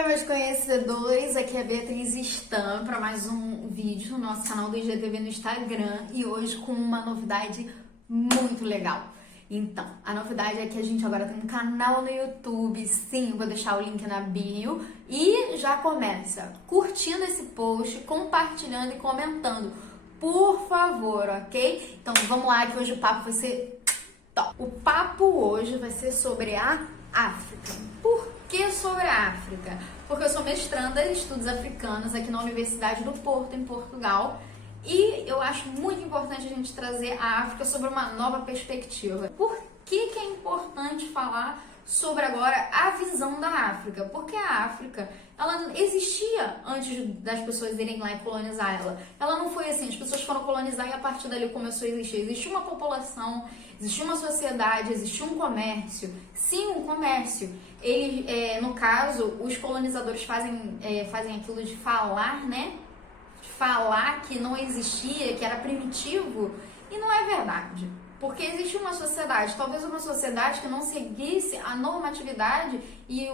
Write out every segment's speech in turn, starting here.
Oi, meus conhecedores, aqui é a Beatriz Stam para mais um vídeo no nosso canal do IGTV no Instagram e hoje com uma novidade muito legal. Então, a novidade é que a gente agora tem um canal no YouTube, sim, vou deixar o link na bio e já começa curtindo esse post, compartilhando e comentando, por favor, ok? Então vamos lá que hoje o papo vai ser top. O papo hoje vai ser sobre a África. Por que sobre a África? Porque eu sou mestranda em estudos africanos aqui na Universidade do Porto, em Portugal, e eu acho muito importante a gente trazer a África sobre uma nova perspectiva. Por que é importante falar sobre agora a visão da África? Porque a África, ela existia antes das pessoas irem lá e colonizar ela. Ela não foi assim, as pessoas foram colonizar e a partir dali começou a existir. Existia uma população, existia uma sociedade, existia um comércio. Sim, um comércio. No caso, os colonizadores fazem aquilo de falar, né? De falar que não existia, que era primitivo, e não é verdade. Porque existe uma sociedade, talvez uma sociedade que não seguisse a normatividade e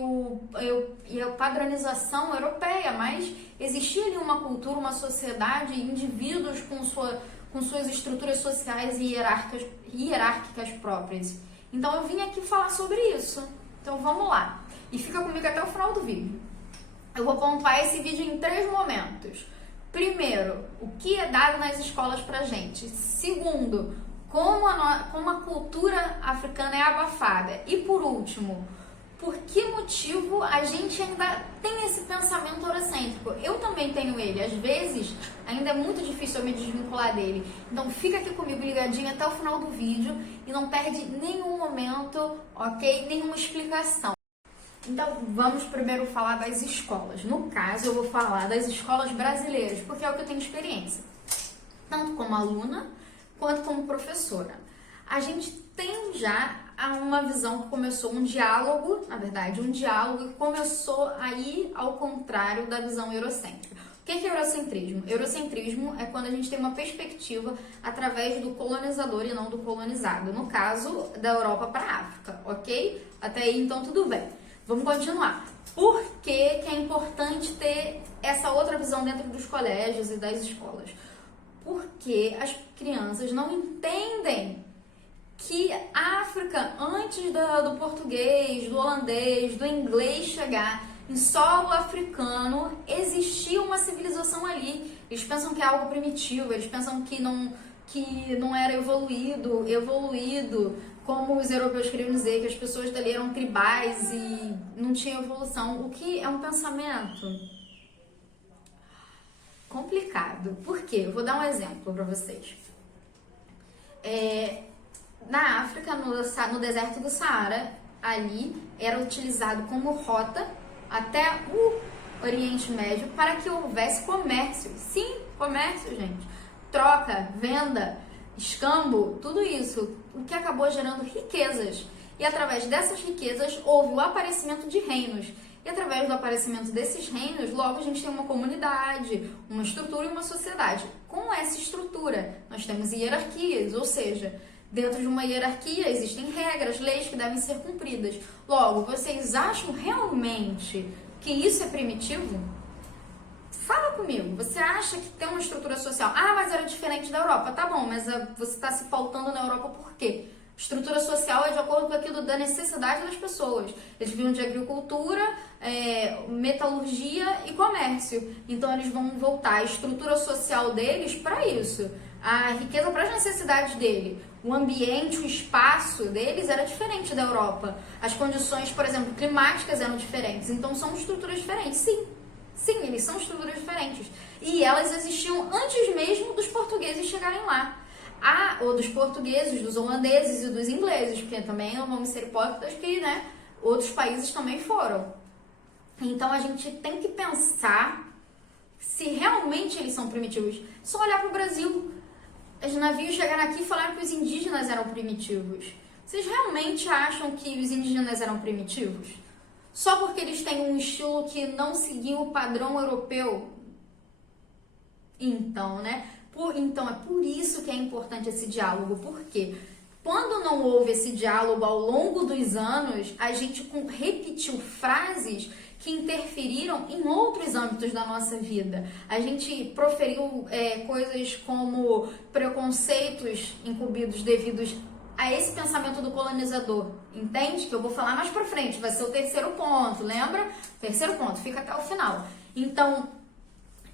a padronização europeia, mas existia ali uma cultura, uma sociedade, indivíduos com suas estruturas sociais e hierárquicas próprias. Então eu vim aqui falar sobre isso. Então vamos lá. E fica comigo até o final do vídeo. Eu vou pontuar esse vídeo em 3 momentos. Primeiro, o que é dado nas escolas pra gente. Segundo, como a cultura africana é abafada. E por último, por que motivo a gente ainda tem esse pensamento eurocêntrico? Eu também tenho ele. Às vezes, ainda é muito difícil eu me desvincular dele. Então fica aqui comigo ligadinho até o final do vídeo e não perde nenhum momento, ok? Nenhuma explicação. Então, vamos primeiro falar das escolas. No caso, eu vou falar das escolas brasileiras, porque é o que eu tenho experiência. Tanto como aluna, quanto como professora. A gente tem já uma visão que começou um diálogo, na verdade, um diálogo que começou a ir ao contrário da visão eurocêntrica. O que é eurocentrismo? Eurocentrismo é quando a gente tem uma perspectiva através do colonizador e não do colonizado. No caso, da Europa para a África, ok? Até aí, então, tudo bem. Vamos continuar. Por que é importante ter essa outra visão dentro dos colégios e das escolas? Porque as crianças não entendem que a África, antes do português, do holandês, do inglês chegar em solo africano, existia uma civilização ali. Eles pensam que é algo primitivo, eles pensam que não era evoluído, como os europeus queriam dizer, que as pessoas dali eram tribais e não tinha evolução, o que é um pensamento complicado. Por quê? Eu vou dar um exemplo para vocês. Na África, no deserto do Saara, ali era utilizado como rota até o Oriente Médio para que houvesse comércio. Sim, comércio, gente. Troca, venda, escambo, tudo isso, o que acabou gerando riquezas. E através dessas riquezas houve o aparecimento de reinos. E através do aparecimento desses reinos, logo a gente tem uma comunidade, uma estrutura e uma sociedade. Com essa estrutura, nós temos hierarquias, ou seja, dentro de uma hierarquia existem regras, leis que devem ser cumpridas. Logo, vocês acham realmente que isso é primitivo? Fala comigo, você acha que tem uma estrutura social? Ah, mas era diferente da Europa. Tá bom, mas você está se pautando na Europa por quê? Estrutura social é de acordo com aquilo da necessidade das pessoas. Eles viviam de agricultura, metalurgia e comércio. Então eles vão voltar a estrutura social deles para isso. A riqueza para as necessidades dele. O ambiente, o espaço deles era diferente da Europa. As condições, por exemplo, climáticas eram diferentes. Então são estruturas diferentes, sim. Sim, eles são estruturas diferentes. E elas existiam antes mesmo dos portugueses chegarem lá. Ou dos portugueses, dos holandeses e dos ingleses, porque também não vamos ser hipócritas que, né, outros países também foram. Então a gente tem que pensar se realmente eles são primitivos. Só olhar para o Brasil. Os navios chegaram aqui e falaram que os indígenas eram primitivos. Vocês realmente acham que os indígenas eram primitivos? Só porque eles têm um estilo que não seguiu o padrão europeu? Então, né? Então, é por isso que é importante esse diálogo. Por quê? Quando não houve esse diálogo ao longo dos anos, a gente repetiu frases que interferiram em outros âmbitos da nossa vida. A gente proferiu coisas como preconceitos incumbidos devidos a esse pensamento do colonizador, entende? Que eu vou falar mais pra frente, vai ser o terceiro ponto, lembra? Terceiro ponto, fica até o final. Então,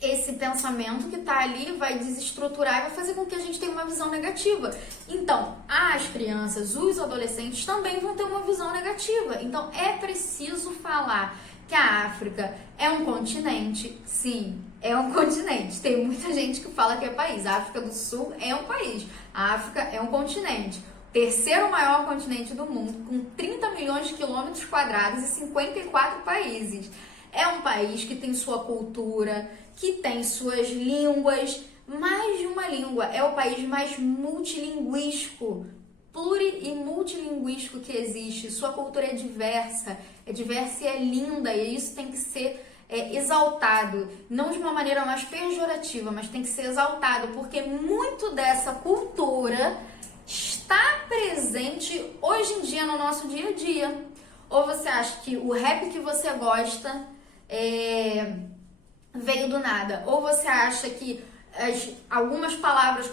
esse pensamento que tá ali vai desestruturar e vai fazer com que a gente tenha uma visão negativa. Então, as crianças, os adolescentes também vão ter uma visão negativa. Então, é preciso falar que a África é um continente. Sim, é um continente. Tem muita gente que fala que é país. A África do Sul é um país. A África é um continente. Terceiro maior continente do mundo, com 30 milhões de quilômetros quadrados e 54 países. É um país que tem sua cultura, que tem suas línguas, mais de uma língua. É o país mais multilinguístico, e multilinguístico que existe. Sua cultura é diversa e é linda, e isso tem que ser exaltado, não de uma maneira mais pejorativa, mas tem que ser exaltado, porque muito dessa cultura está presente hoje em dia no nosso dia a dia. Ou você acha que o rap que você gosta veio do nada? Ou você acha que algumas palavras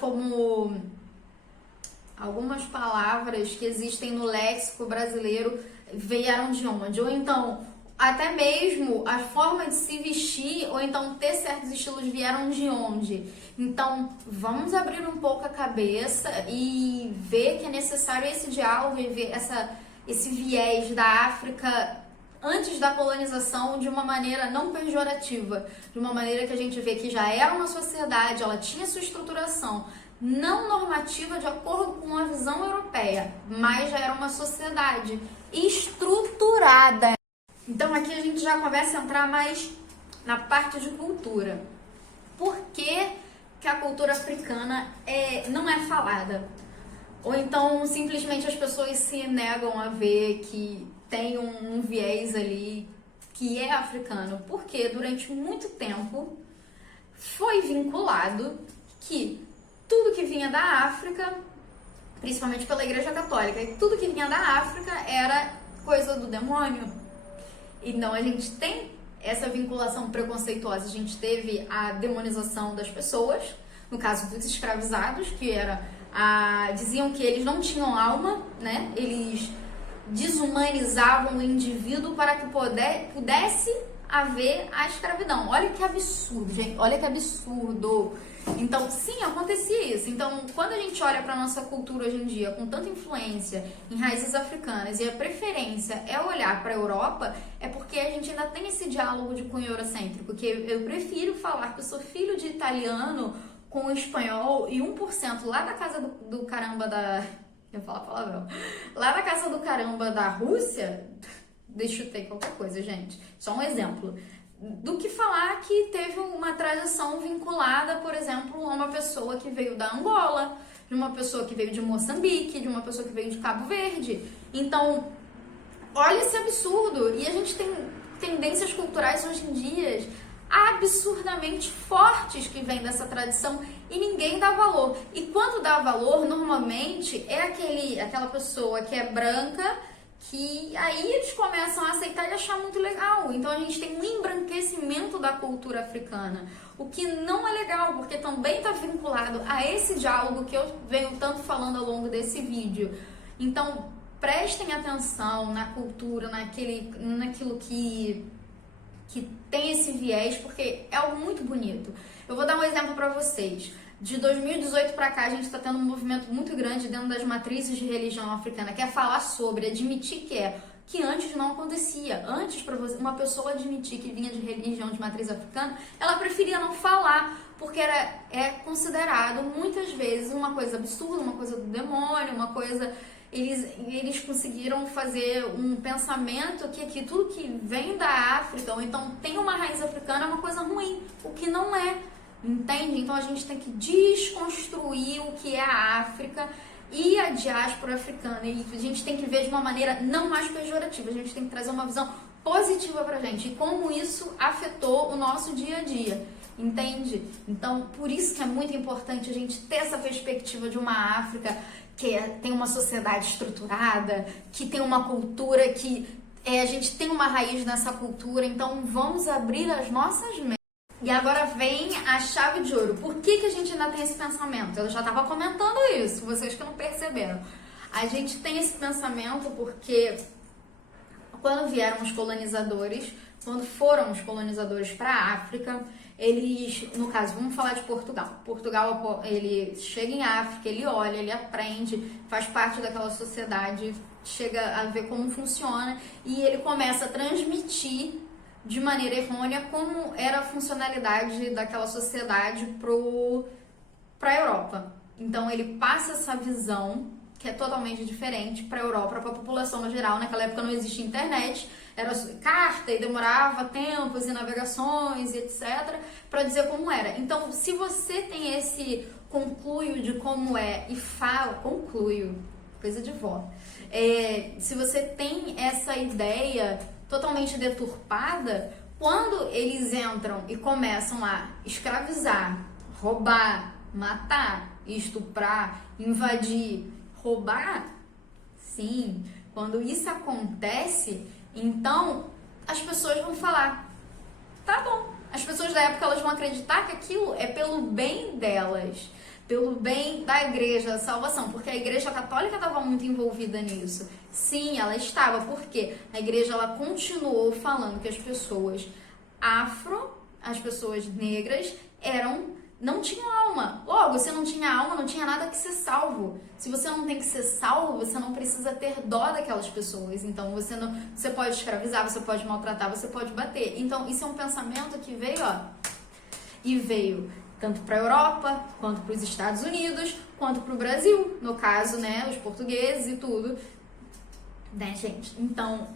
que existem no léxico brasileiro vieram de onde? Ou então, até mesmo a forma de se vestir, ou então ter certos estilos vieram de onde? Então, vamos abrir um pouco a cabeça e ver que é necessário esse diálogo e ver esse viés da África antes da colonização de uma maneira não pejorativa, de uma maneira que a gente vê que já era uma sociedade, ela tinha sua estruturação não normativa de acordo com a visão europeia, mas já era uma sociedade estruturada. Então aqui a gente já começa a entrar mais na parte de cultura. Por que a cultura africana não é falada? Ou então simplesmente as pessoas se negam a ver que tem um viés ali que é africano? Porque durante muito tempo foi vinculado que tudo que vinha da África, principalmente pela Igreja Católica, e tudo que vinha da África era coisa do demônio. Então a gente tem essa vinculação preconceituosa, a gente teve a demonização das pessoas, no caso dos escravizados, que diziam que eles não tinham alma, né? Eles desumanizavam o indivíduo para que pudesse haver a escravidão. Olha que absurdo, gente, olha que absurdo. Então, sim, acontecia isso. Então, quando a gente olha para nossa cultura hoje em dia, com tanta influência em raízes africanas, e a preferência é olhar para a Europa, é porque a gente ainda tem esse diálogo de cunho eurocêntrico, porque eu prefiro falar que eu sou filho de italiano com espanhol e 1% lá da casa do caramba da... Eu falo palavrão. Lá da casa do caramba da Rússia, deixa eu ter qualquer coisa, gente. Só um exemplo. Do que falar que teve uma tradição vinculada, por exemplo, a uma pessoa que veio da Angola, de uma pessoa que veio de Moçambique, de uma pessoa que veio de Cabo Verde. Então, olha esse absurdo. E a gente tem tendências culturais hoje em dia absurdamente fortes que vêm dessa tradição e ninguém dá valor. E quando dá valor, normalmente é aquela pessoa que é branca, que aí eles começam a aceitar e achar muito legal. Então a gente tem um embranquecimento da cultura africana, o que não é legal, porque também está vinculado a esse diálogo que eu venho tanto falando ao longo desse vídeo. Então prestem atenção na cultura, naquilo que tem esse viés, porque é algo muito bonito. Eu vou dar um exemplo para vocês. De 2018 para cá, a gente está tendo um movimento muito grande dentro das matrizes de religião africana, que é falar sobre, admitir que antes não acontecia. Antes, para uma pessoa admitir que vinha de religião de matriz africana, ela preferia não falar, porque é considerado muitas vezes uma coisa absurda, uma coisa do demônio, uma coisa... Eles conseguiram fazer um pensamento que tudo que vem da África, ou então tem uma raiz africana, é uma coisa ruim, o que não é. Entende? Então a gente tem que desconstruir o que é a África e a diáspora africana. E a gente tem que ver de uma maneira não mais pejorativa. A gente tem que trazer uma visão positiva pra gente. E como isso afetou o nosso dia a dia. Entende? Então, por isso que é muito importante a gente ter essa perspectiva de uma África que tem uma sociedade estruturada, que tem uma cultura que a gente tem uma raiz nessa cultura, então vamos abrir as nossas mentes. E agora vem a chave de ouro. Por que a gente ainda tem esse pensamento? Eu já estava comentando isso, vocês que não perceberam. A gente tem esse pensamento porque quando vieram os colonizadores, quando foram os colonizadores para a África, eles, no caso, vamos falar de Portugal. Portugal, ele chega em África, ele olha, ele aprende, faz parte daquela sociedade, chega a ver como funciona e ele começa a transmitir de maneira errônea como era a funcionalidade daquela sociedade para a Europa. Então ele passa essa visão que é totalmente diferente para a Europa, para a população no geral. Naquela época não existia internet, era carta e demorava tempos e navegações e etc. para dizer como era. Então, se você tem esse concluio de como é e fala, concluio, coisa de vó, se você tem essa ideia totalmente deturpada, quando eles entram e começam a escravizar, roubar, matar, estuprar, invadir, roubar, sim, quando isso acontece, então as pessoas vão falar, tá bom, as pessoas da época elas vão acreditar que aquilo é pelo bem delas, pelo bem da igreja, da salvação, porque a igreja católica estava muito envolvida nisso. Sim, ela estava, porque a igreja ela continuou falando que as pessoas as pessoas negras não tinham alma. Logo, se não tinha alma, não tinha nada que ser salvo. Se você não tem que ser salvo, você não precisa ter dó daquelas pessoas. Então, você pode escravizar, você pode maltratar, você pode bater. Então, isso é um pensamento que veio tanto para a Europa, quanto para os Estados Unidos, quanto para o Brasil, no caso, né, os portugueses e tudo, né, gente? Então,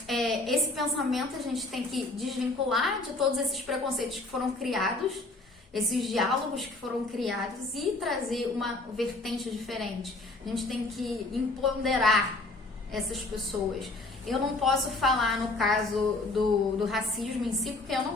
esse pensamento a gente tem que desvincular de todos esses preconceitos que foram criados, esses diálogos que foram criados e trazer uma vertente diferente. A gente tem que empoderar essas pessoas. Eu não posso falar no caso do racismo em si, porque eu não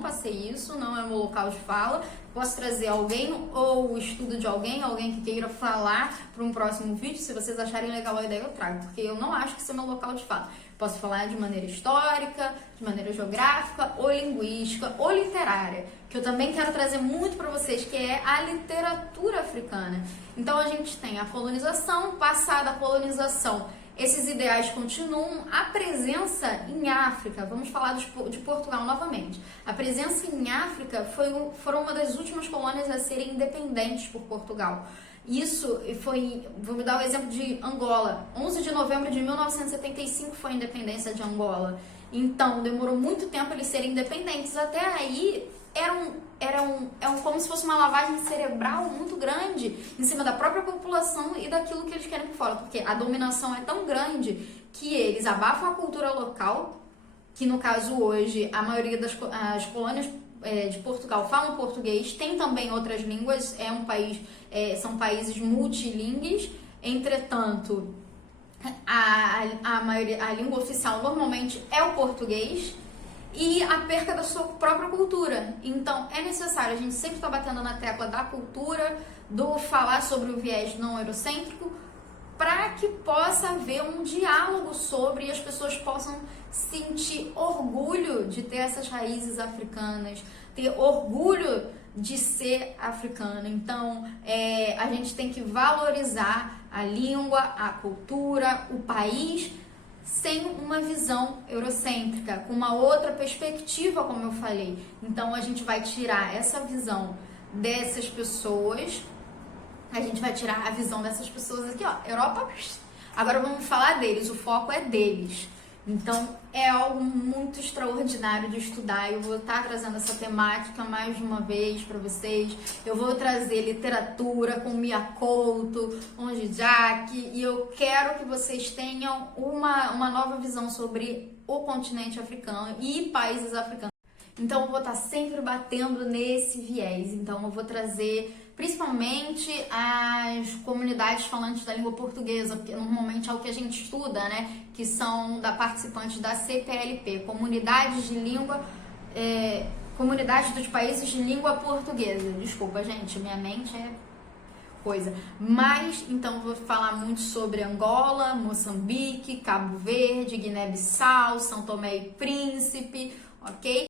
passei isso, não é o meu local de fala. Posso trazer alguém ou o estudo de alguém que queira falar para um próximo vídeo. Se vocês acharem legal a ideia, eu trago, porque eu não acho que isso é meu local de fala. Posso falar de maneira histórica, de maneira geográfica, ou linguística, ou literária, que eu também quero trazer muito para vocês, que é a literatura africana. Então a gente tem a colonização, passada a colonização, esses ideais continuam. A presença em África, vamos falar de Portugal novamente. A presença em África foram uma das últimas colônias a serem independentes por Portugal. Isso foi, vou dar o exemplo de Angola. 11 de novembro de 1975 foi a independência de Angola. Então, demorou muito tempo eles serem independentes. Até aí, como se fosse uma lavagem cerebral muito grande em cima da própria população e daquilo que eles querem por fora, porque a dominação é tão grande que eles abafam a cultura local, que no caso hoje a maioria das colônias de Portugal falam português, tem também outras línguas, são países multilingües, entretanto a língua oficial normalmente é o português, e a perca da sua própria cultura. Então, é necessário, a gente sempre está batendo na tecla da cultura, do falar sobre o viés não eurocêntrico, para que possa haver um diálogo sobre e as pessoas possam sentir orgulho de ter essas raízes africanas, ter orgulho de ser africano. Então, a gente tem que valorizar a língua, a cultura, o país, sem uma visão eurocêntrica, com uma outra perspectiva, como eu falei. Então, a gente vai tirar essa visão dessas pessoas, a gente vai tirar a visão dessas pessoas aqui, ó, Europa, agora vamos falar deles, o foco é deles. Então, é algo muito extraordinário de estudar. Eu vou estar trazendo essa temática mais de uma vez para vocês. Eu vou trazer literatura com Mia Couto, Onde Jack, e eu quero que vocês tenham uma nova visão sobre o continente africano e países africanos. Então, eu vou estar sempre batendo nesse viés. Então, eu vou trazer principalmente as comunidades falantes da língua portuguesa, porque normalmente é o que a gente estuda, né? Que são participantes da CPLP, comunidades dos países de língua portuguesa. Desculpa, gente, minha mente é coisa. Mas, então, vou falar muito sobre Angola, Moçambique, Cabo Verde, Guiné-Bissau, São Tomé e Príncipe, ok?